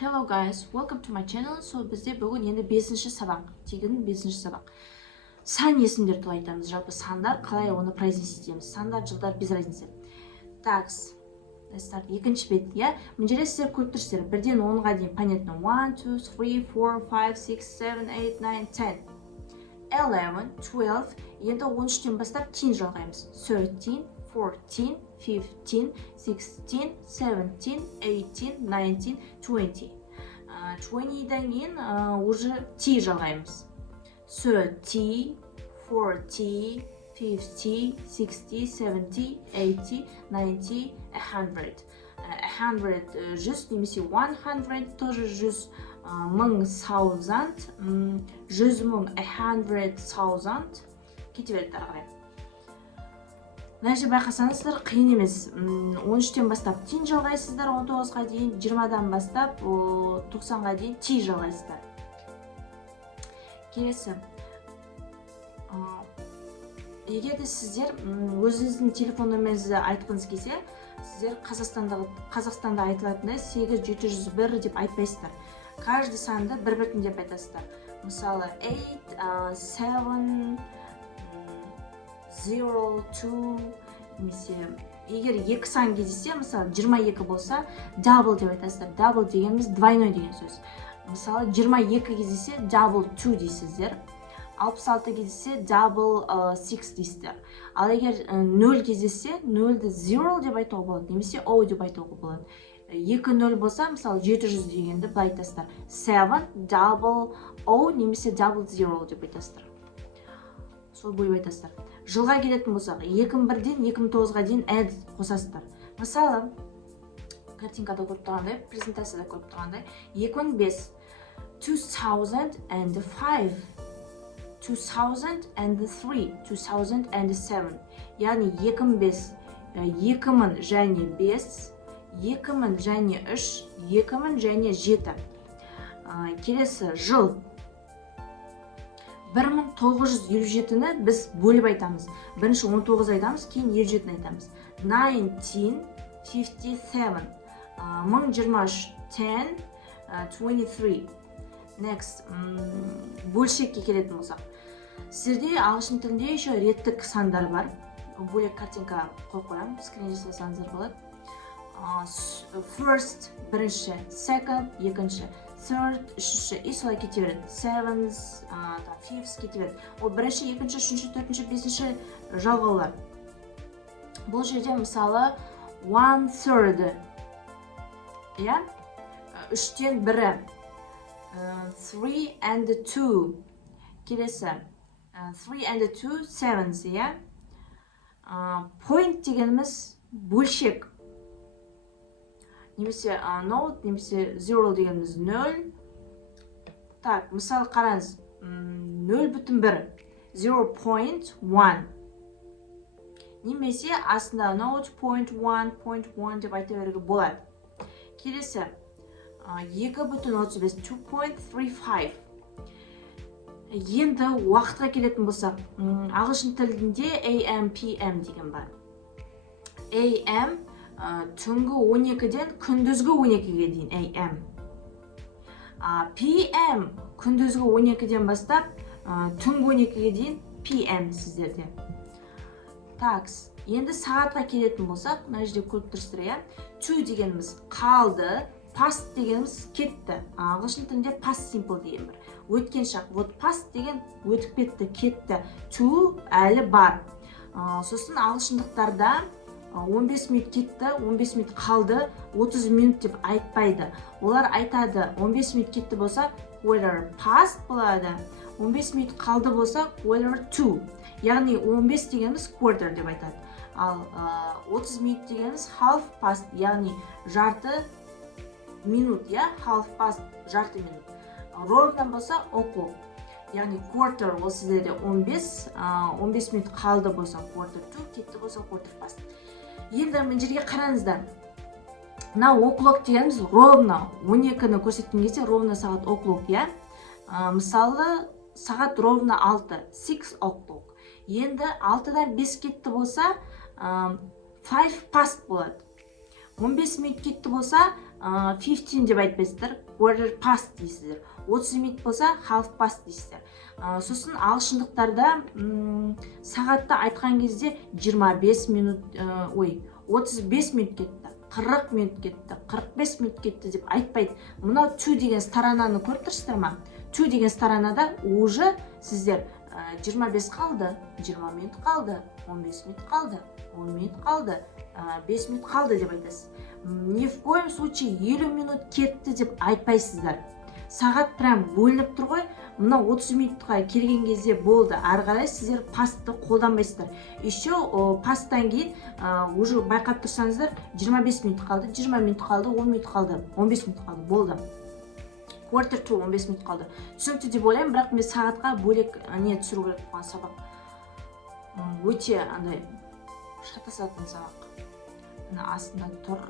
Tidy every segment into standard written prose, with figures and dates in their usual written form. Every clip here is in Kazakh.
Hello guys, welcome to my channel. So бізде бүгін енді 5-ші сабақ, тегін 5-ші сабақ. Сан есімдер туралы айтамыз. Жалпы сандар қалай оны произнести етеміз. Сандар, жылдар без разницы. Так, let's start. Екінші бет, иә. Мына жерде сіздер көріп тұрсыздар. 1-ден 10-ға дейін понятно. 1, 2, 3, 4, 5, 6, 7, 8, 9, 10. 11, 12. Енді 13-тен бастап 10 жалғаймыз. 13, 14, 15, 16, 17, 18, 19, 20. 20-дан кейін уже 10 жалғаймыз. 30, 40, 50, 60, 70, 80, 90, 100. 100, 100 немесе 100, тоже 100, 1000, 100 мың, 100,000 кете береді ары қарай. Мына жерде байқасаңыздар қиын емес. 13-тен бастап 10 жалғайсыздар, 19-ға дейін, 20-дан бастап 90-ға дейін 10 жалғайсыздар. Келесі. Егер де сіздер өзіңіздің телефон нөміріңізді айтқыңыз келсе, сіздер Қазақстанда айтылатындай 8701 деп айтпайсыздар. Каждый санды бір біртіндеп айтасыздар. Мысалы 8, 7, 0, 2, немесе егер екі сан кездессе, мысалы 22 болса, double деп айтасыздар. Double дегеніміз двойной деген сөз. Мысалы 22 кездессе, double 2 дейсіздер. 66 кездессе, double 6 дейсіздер. Ал егер 0 кездессе, 0-ді 0 деп айтуға болады, немесе O деп айтуға болады. 2-0 болса, мысалы 700 дегенді былай айтасыздар. 7, double O, немесе double 0 деп айтасыздар. Сол бөліп айтасыздар. Жылға келетін болсақ, 2001-ден 2009-ға дейін add қосасыздар. Мысалы, картинкада көріп тұрғандай, презентацияда көріп тұрғандай, 2005, 2005, 2003, 2007. Яғни 2005, 2000 және 5, 2000 және 3, 2000 және 7. Келесі жыл. 1957-ні біз бөліп айтамыз. Бірінші 19 айтамыз, кейін 57-ні айтамыз. 1957. 1023. 23. Next. Бөлшекке келетін болсақ. Сіздерде ағылшын тілінде еще реттік сандар бар. Бөлек картинка қойып қоямын. Скрин жасасаңыздар болады. First, бірінші. Second, екінші. Third, үшінші, и солай кете береді. Seventh, fifth кете береді. Ол бірінші, екінші, үшінші, төртінші, бесінші жалғаулар. Бұл жерде мысалы 1/3, иә? 3-тен 1. 3 and 2. Келесі. 3 and 2, 7, иә? Point дегеніміз бөлшек. Немесе note, немесе 0 дегеніміз 0. Так, мысалы қараңыз, 0,1, 0.1. Немесе астында note, point 1 деп айта беруге болады. Келесі, 2,35, 2.35. Енді уақытқа келетін болсақ, ағылшын тілінде AM, PM деген бар. AM түнгі 12-ден күндізгі 12-ге дейін AM. PM күндізгі 12-ден бастап түнгі 12-ге дейін PM сіздерде. Так, енді сағатқа келетін болсақ, мына жерде көріп тұрсыздар, иә? To дегеніміз қалды, past дегеніміз кетті. Ағылшын тілінде past simple деген бір. Өткен шақ. Вот past деген өтіп кетті, кетті. To әлі бар. Сосын ағылшындықтарда 15 минут кетті, 15 минут қалды, 30 минут деп айтпайды. Олар айтады, 15 минут кетті болса, quarter past болады. 15 минут қалды болса, quarter to. Яғни 15 дегеніміз quarter деп айтады. Ал 30 минут дегеніміз half past, яғни жарты минут, я? Half past, жарты минут. Ровно болса, около. Яғни quarter ол сіздерде 15 минут қалды болса, quarter to, кетті болса, quarter past. Енді мен жерге қараңыздар. Мына o'clock дегеніміз ровно 12-ні көрсеткен кезде ровно сағат o'clock, иә? Мысалы, сағат ровно 6, 6 o'clock. Енді 6-дан 5 кетті болса, 5 past болады. 15 минут кетті болса, 15 деп айтпайсыздар, quarter past дейсіздер. 30 минут болса half past дейсіздер. Сосын ағылшындықтарда сағатты айтқан кезде 25 минут, 35 минут кетті, 40 минут кетті, 45 минут кетті деп айтпайды. Мынау to деген сторонаны көріп тұрсыздар ма? To деген сторонада уже сіздер 25 қалды, 20 минут қалды, 15 минут қалды, 10 минут қалды, 5 минут қалды деп айтасыз. Ни в коем случае 50 минут кетті деп айтпайсыздар. Сағат прям бөлініп тұр ғой, мына 30 минутқа келген кезде болды. Ары қарай сіздер пастты қолданбайсыздар. Еще пасттан кейін уже байқап тұрсаңыздар 25 минут қалды, 20 минут қалды, 10 минут қалды, 15 минут қалды, болды. Quarter to 15 минут қалды. Түсінікті деп ойлаймын, бірақ мен сағатқа бөлек не түсіру керек болған сабақ. Өте андай шатасатын сабақ. Мына астында тұр.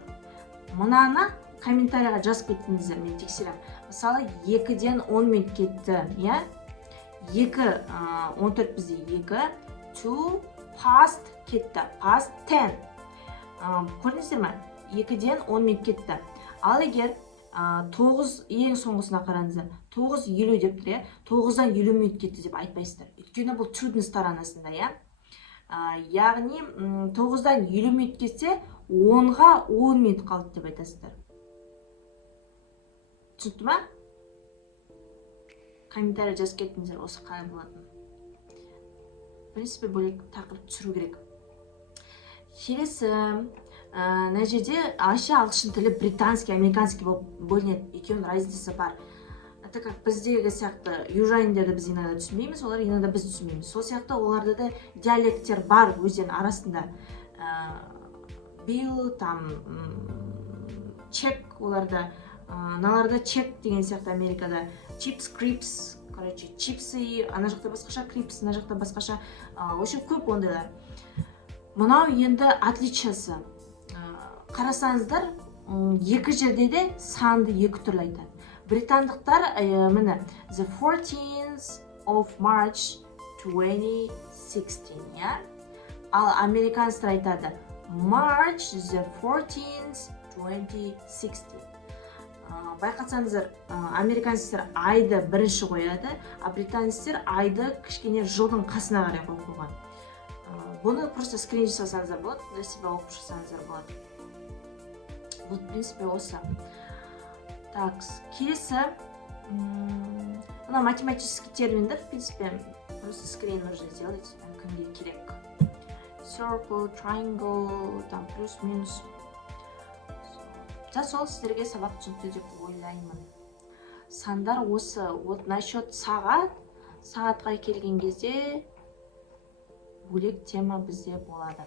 Мынаны комментарийға жазып кеттіңіздер, мен тексерем. Мысалы 2-ден 10 минут кетті, я? 2, 14 бізде 2, to past кетті, past 10. Көрдіңіздер ме? 2-ден 10 минут кетті. Ал егер 9 ең соңғысына қараңыздар, 9:50 деп тұр, 9-дан 50 минут кетті деп айтпайсыздар. Өйткені бұл to-дің сторонасында, я? Яғни 9-дан 50 минут кетсе, 10-ға 10 минут қалды деп айтасыздар. Түсінікті ма? Комментарий жазып кеттіңіздер, осы қалай болатын. В принципе, бөлек тақырып түсіру керек. Келесі, мына жерде ағылшын тілі британский, американский болып бөлінеді. Екеуінің разницасы бар. Это как біздегі сияқты южанилерді біз иногда түсінбейміз, олар иногда біз түсінбейміз. Сол сияқты оларда да диалекттер бар өздерінің арасында. Bill, там, чек оларда, наларда чек деген сияқты Америкада. Чипс, крипс, короче, чипсы, ана жақта басқаша, крипс, ана жақта басқаша. Очень көп ондайлар. Мынау енді отличиясы. Қарасаңыздар, екі жерде де санды екі түрлі айтады. Британдықтар, міне, the 14th of March 2016, я? Ал американцтар айтады, March the 14th 2016. Байқатсаңыздар, американецтер айды бірінші қояды, а британецтер айды кішкене жылдың қасына қарай қойып қойған. Бұны просто скрин жасасаңыздар болады, для себя оқып жасаңыздар болады. Вот, в принципе, осы. Так, келесі, мына математический терминдер, в принципе, просто скрин нужно сделать, кімге керек. Circle, triangle, там плюс-минус. Сол сіздерге сабақ түсінікті деп ойлаймын. Сандар осы, вот насчет сағатқа келген кезде бөлек тема бізде болады.